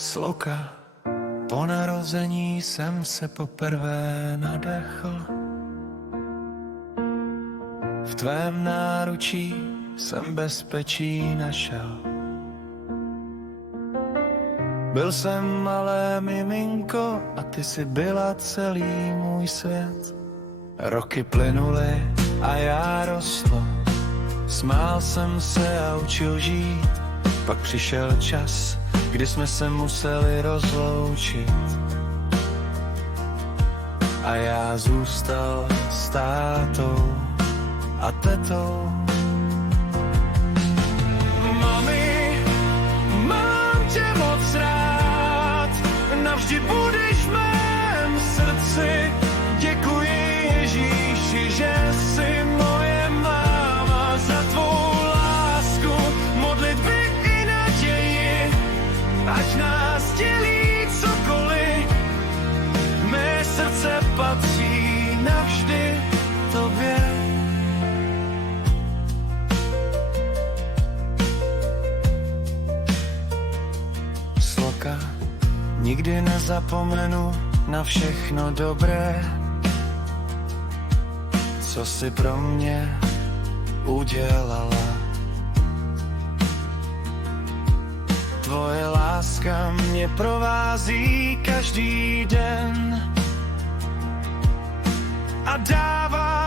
Sloka, po narození jsem se poprvé nadechl. V tvém náručí jsem bezpečí našel. Byl jsem malé miminko a ty si byla celý můj svět. Roky plynuly a já rostl. Smál jsem se a učil žít. Pak přišel čas, kdy jsme se museli rozloučit. A já zůstal s tátou a tetou. Mami, mám tě moc rád, navždy budeš v mém srdci. Děkuji Ježíši, že jsi moje máma, za tvou lásku, modlitby i naději. Ať nás dělí cokoliv, mé srdce patří navždy tobě. Sloka, nikdy nezapomenu na všechno dobré, co jsi pro mě udělala. Tvoje láska mě provází každý den a dává